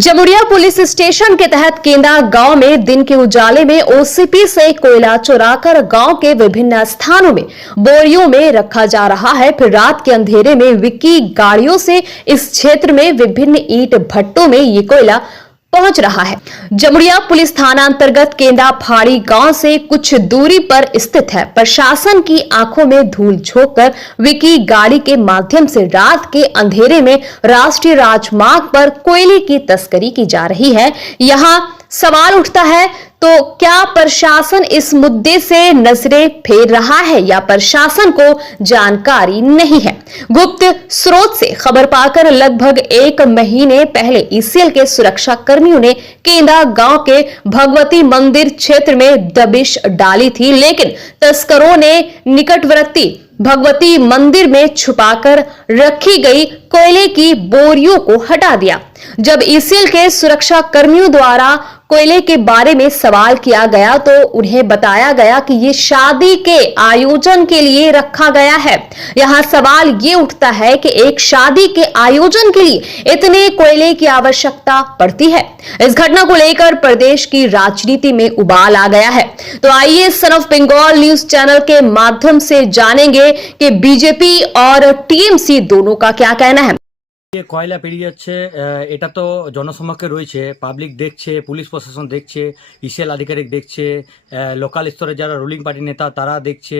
Jamuria police station के तहत केंदा गांव में दिन के उजाले में ओसीपी से कोयला चुराकर गांव के विभिन्न स्थानों में बोरियों में रखा जा रहा है। फिर रात के अंधेरे में विक्की गाड़ियों से इस क्षेत्र में विभिन्न ईंट भट्टों में ये कोयला पहुंच रहा है। जमुरिया पुलिस थाना अंतर्गत केंदा फाड़ी गांव से कुछ दूरी पर स्थित है। प्रशासन की आंखों में धूल झोंककर विकी गाड़ी के माध्यम से रात के अंधेरे में राष्ट्रीय राजमार्ग पर कोयले की तस्करी की जा रही है। यहां सवाल उठता है, तो क्या प्रशासन इस मुद्दे से नजरें फेर रहा है या प्रशासन को जानकारी नहीं है? गुप्त स्रोत से खबर पाकर लगभग 1 महीने पहले ईसीएल के सुरक्षा कर्मियों ने केंदा गांव के भगवती मंदिर क्षेत्र में दबिश डाली थी, लेकिन तस्करों ने निकटवर्ती भगवती मंदिर में छुपाकर रखी गई कोयले की बोरियों को हटा दिया। जब ईसीएल के सुरक्षा कर्मियों द्वारा कोयले के बारे में सवाल किया गया तो उन्हें बताया गया कि ये शादी के आयोजन के लिए रखा गया है। यहाँ सवाल ये उठता है कि एक शादी के आयोजन के लिए इतने कोयले की आवश्यकता पड़ती है। इस घटना को लेकर प्रदेश की राजनीति में उबाल आ गया है। तो आइए son of Bengal news channel के माध्यम से जानेंगे कि बीजेपी और टीएमसी दोनों का क्या कहना है। কয়লা পেরিয়ে যাচ্ছে, এটা তো জনসমক্ষে রয়েছে, পাবলিক দেখছে, পুলিশ প্রশাসন দেখছে, ইসিএল আধিকারিক দেখছে, লোকাল স্তরে যারা রুলিং পার্টি নেতা তারা দেখছে,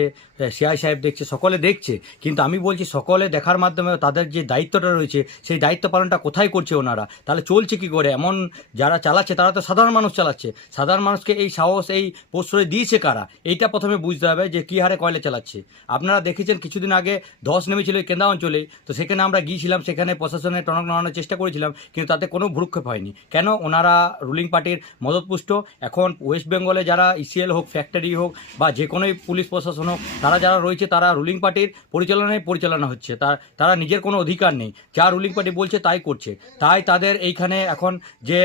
সিআই সাহেব দেখছে, সকলে দেখছে। কিন্তু আমি বলছি সকলে দেখার মাধ্যমে তাদের যে দায়িত্বটা রয়েছে সেই দায়িত্ব পালনটা কোথায় করছে ওনারা? তাহলে চলছে কি করে? এমন যারা চালাচ্ছে তারা তো সাধারণ মানুষ চালাচ্ছে। সাধারণ মানুষকে এই সাহস, এই প্রশ্রয় দিয়েছে কারা? এইটা প্রথমে বুঝতে হবে যে কী হারে কয়লা চালাচ্ছে। আপনারা দেখেছেন কিছুদিন আগে ধস নেমেছিল কেন্দা অঞ্চলে, তো সেখানে আমরা গিয়েছিলাম, সেখানে প্রশাসনের টনক নড়ানোর চেষ্টা করেছিলাম, কিন্তু তাতে কোনো ভ্রুক্ষেপ হয়নি। কেন? ওনারা রুলিং পার্টির মদতপুষ্ট। এখন ওয়েস্ট বেঙ্গলে যারা ইসিএল হোক, ফ্যাক্টরি হোক বা যে কোনো পুলিশ প্রশাসন হোক, তারা যারা রয়েছে তারা রুলিং পার্টির পরিচালনা হচ্ছে। তারা নিজের কোনো অধিকার নেই, যা রুলিং পার্টি বলছে তাই করছে। তাই তাদের এইখানে এখন যে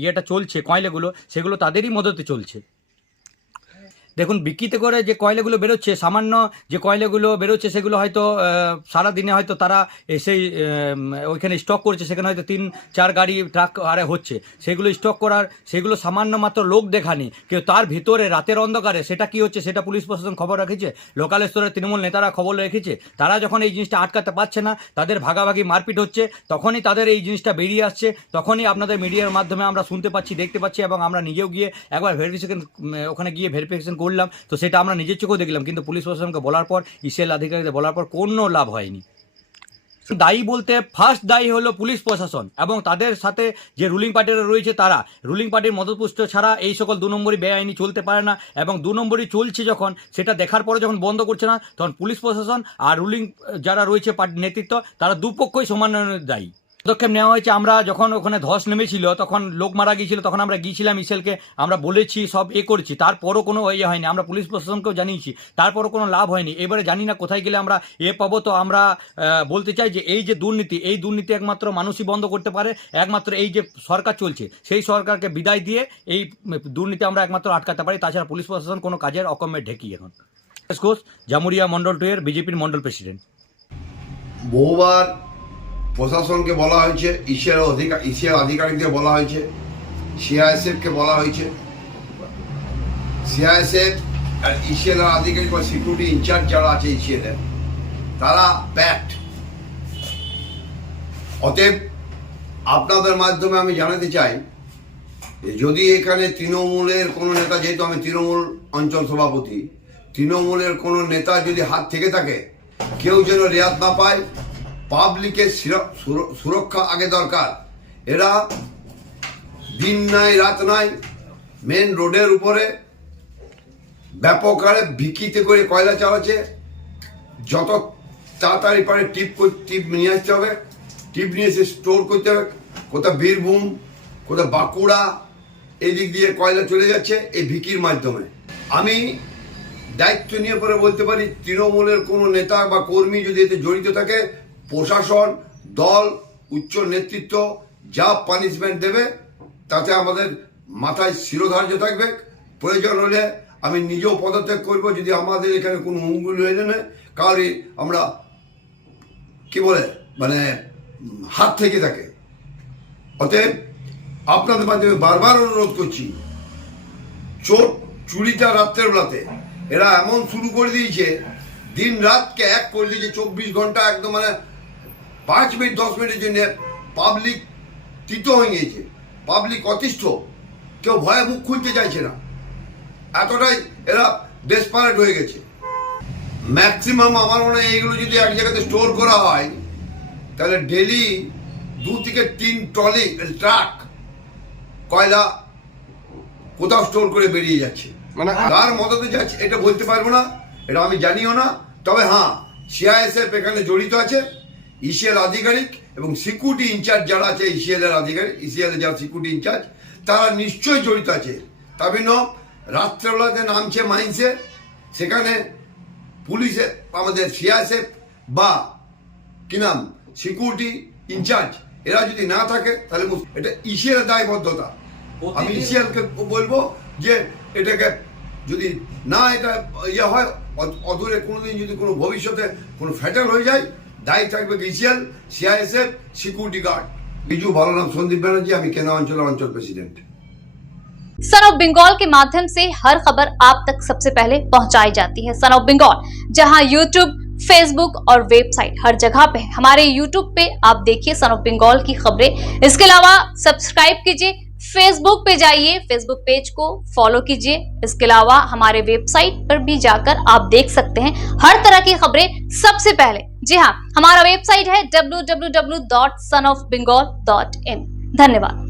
ইয়েটা চলছে কয়লাগুলো, সেগুলো তাদেরই মদতে চলছে। দেখুন, বিক্রিতে করে যে কয়লাগুলো বেরোচ্ছে, সামান্য যে কয়লাগুলো বেরোচ্ছে সেগুলো হয়তো সারাদিনে হয়তো তারা সেই ওইখানে স্টক করছে, সেখানে হয়তো 3-4 গাড়ি ট্রাক আরে হচ্ছে, সেগুলো স্টক করার, সেগুলো সামান্য মাত্র লোক দেখানি, কিন্তু তার ভিতরে রাতের অন্ধকারে সেটা কি হচ্ছে সেটা পুলিশ প্রশাসন খবর রেখেছে, লোকাল স্তরের তৃণমূল নেতারা খবর রেখেছে। তারা যখন এই জিনিসটা আটকাতে পারছে না, তাদের ভাগাভাগি মারপিট হচ্ছে, তখনই তাদের এই জিনিসটা বেরিয়ে আসছে। তখনই আপনাদের মিডিয়ার মাধ্যমে আমরা শুনতে পাচ্ছি, দেখতে পাচ্ছি, এবং আমরা নিজেও গিয়ে একবার ভেরিফিকেশন ওখানে গিয়ে ভেরিফিকেশন করলাম, তো সেটা আমরা নিজের চোখেও দেখলাম। কিন্তু পুলিশ প্রশাসনকে বলার পর, ইসিএল আধিকারিকদের বলার পর কোনো লাভ হয়নি। দায়ী বলতে ফার্স্ট দায়ী হলো পুলিশ প্রশাসন এবং তাদের সাথে যে রুলিং পার্টিরা রয়েছে তারা। রুলিং পার্টির মদতপুষ্ট ছাড়া এই সকল 2 নম্বরই বেআইনি চলতে পারে না, এবং 2 নম্বরই চলছে যখন, সেটা দেখার পরে যখন বন্ধ করছে না, তখন পুলিশ প্রশাসন আর রুলিং যারা রয়েছে পার্টির নেতৃত্ব, তারা দুপক্ষই সমান দায়ী। পদক্ষেপ নেওয়া হয়েছে। আমরা যখন ওখানে ধস নেমেছিল, তখন লোক মারা গিয়েছিল, তখন আমরা গিয়েছিলাম ইসিএলকে, আমরা বলেছি, সব করেছি, তারপরও কোনো ইয়ে হয়নি। আমরা পুলিশ প্রশাসনকেও জানিয়েছি, তারপরও কোনো লাভ হয়নি। এবারে জানি না কোথায় গেলে আমরা পাবো। তো আমরা বলতে চাই যে এই যে দুর্নীতি, এই দুর্নীতি একমাত্র মানুষই বন্ধ করতে পারে। একমাত্র এই যে সরকার চলছে, সেই সরকারকে বিদায় দিয়ে এই দুর্নীতি আমরা একমাত্র আটকাতে পারি। তাছাড়া পুলিশ প্রশাসন কোনো কাজের অকম্যের ঢেকি। এখন ঘোষ, জামুরিয়া মন্ডল 2 এর বিজেপির মন্ডল প্রেসিডেন্ট। বহুবার প্রশাসনকে বলা হয়েছে, ইসিএল আধিকারিকদের বলা হয়েছে, সিআইএসএফকে বলা হয়েছে। সিআইএসএফ আর ইসিএল আধিকারিক বা সিকিউরিটি ইনচার্জ যারা আছে ইসিএলের, তারা প্যাক্ট। অতএব আপনাদের মাধ্যমে আমি জানাতে চাই, যদি এখানে তৃণমূলের কোনো নেতা, যেহেতু আমি তৃণমূল অঞ্চল সভাপতি, তৃণমূলের কোনো নেতা যদি হাত থেকে থাকে, কেউ যেন রেয়াত না পায়। পাবলিকের সুরক্ষা আগে দরকার। এরা দিন নাই রাত নাই মেন রোডের উপরে ব্যাপক হারে বিক্রিতে করে কয়লা চালাচ্ছে। যত তাড়াতাড়ি পারে টিপ নিয়ে আসতে হবে, টিপ নিয়ে এসে স্টোর করতে হবে। কোথাও বীরভূম, কোথাও বাঁকুড়া, এই দিক দিয়ে কয়লা চলে যাচ্ছে এই বিক্রির মাধ্যমে। আমি দায়িত্ব নিয়ে পরে বলতে পারি, তৃণমূলের কোনো নেতা বা কর্মী যদি এতে জড়িত থাকে, প্রশাসন, দল, উচ্চ নেতৃত্ব যা পানিশমেন্ট দেবে তাতে আমাদের মাথায় শিরোধার্য থাকবে। প্রয়োজন হলে আমি নিজেও পদত্যাগ করব যদি আমাদের এখানে কোনো অঙ্গুল হয়ে না, কারণ আমরা কি বলে হাত থেকে থাকে। অতএব আপনাদের মাধ্যমে বারবার অনুরোধ করছি, চোর চুরিটা রাত্রের বেলাতে এরা এমন শুরু করে দিয়েছে, দিন রাতকে এক করে দিয়েছে, 24 ঘন্টা একদম, মানে 5 মিনিট 10 মিনিটের জন্য পাবলিক তিত হয়ে গিয়েছে, পাবলিক অতিষ্ঠ, কেউ ভয়ে মুখ খুলতে চাইছে না, এতটাই এরা ডেসপারেট হয়ে গেছে। ম্যাক্সিমাম আমার মনে হয় এইগুলো যদি এক জায়গাতে স্টোর করা হয় তাহলে ডেলি 2 থেকে 3 ট্রলি ট্রাক কয়লা কোথাও স্টোর করে বেরিয়ে যাচ্ছে, মানে কার মদতে যাচ্ছে এটা বলতে পারবো না, এটা আমি জানিও না। তবে হ্যাঁ, সিআইএসএফ এখানে জড়িত আছে, ইসিএল আধিকারিক এবং সিকিউরিটি ইনচার্জ যারা আছে, ইসিএল এর আধিকারিক, ইসিএল এর যারা সিকিউরিটি ইনচার্জ, তারা নিশ্চয়ই জড়িত আছে। তাবিন রাত্রেবেলাতে নামছে মাইন্সে, সেখানে পুলিশে আমাদের সিআইএসএফ বা কি নাম সিকিউরিটি ইনচার্জ এরা যদি না থাকে তাহলে এটা ইসিএল দায়বদ্ধতা। আমি ইসিএলকে বলবো যে এটাকে যদি না এটা ইয়ে হয়, অদূরে কোনোদিন যদি কোনো ভবিষ্যতে কোনো ফ্যাটাল হয়ে যায়, দায়ী থাকবে ECL, CISF, security guard. Biju ভালো নাম সন্দীপ ব্যানার্জি, আমি কেনা অঞ্চল প্রেসিডেंट। सन ऑफ बंगाल के माध्यम से हर खबर आप तक सबसे पहले पहुंचाई जाती है। सन ऑफ बंगाल जहां यूट्यूब, फेसबुक और वेबसाइट हर जगह पे है। हमारे यूट्यूब पे आप देखिए सन ऑफ बंगाल की खबरें। इसके अलावा सब्सक्राइब कीजिए, फेसबुक पे जाइए, फेसबुक पेज को फॉलो कीजिए। इसके अलावा हमारे वेबसाइट पर भी जाकर आप देख सकते हैं हर तरह की खबरें सबसे पहले। जी हाँ, हमारा वेबसाइट है www.sonofbengal.in। धन्यवाद।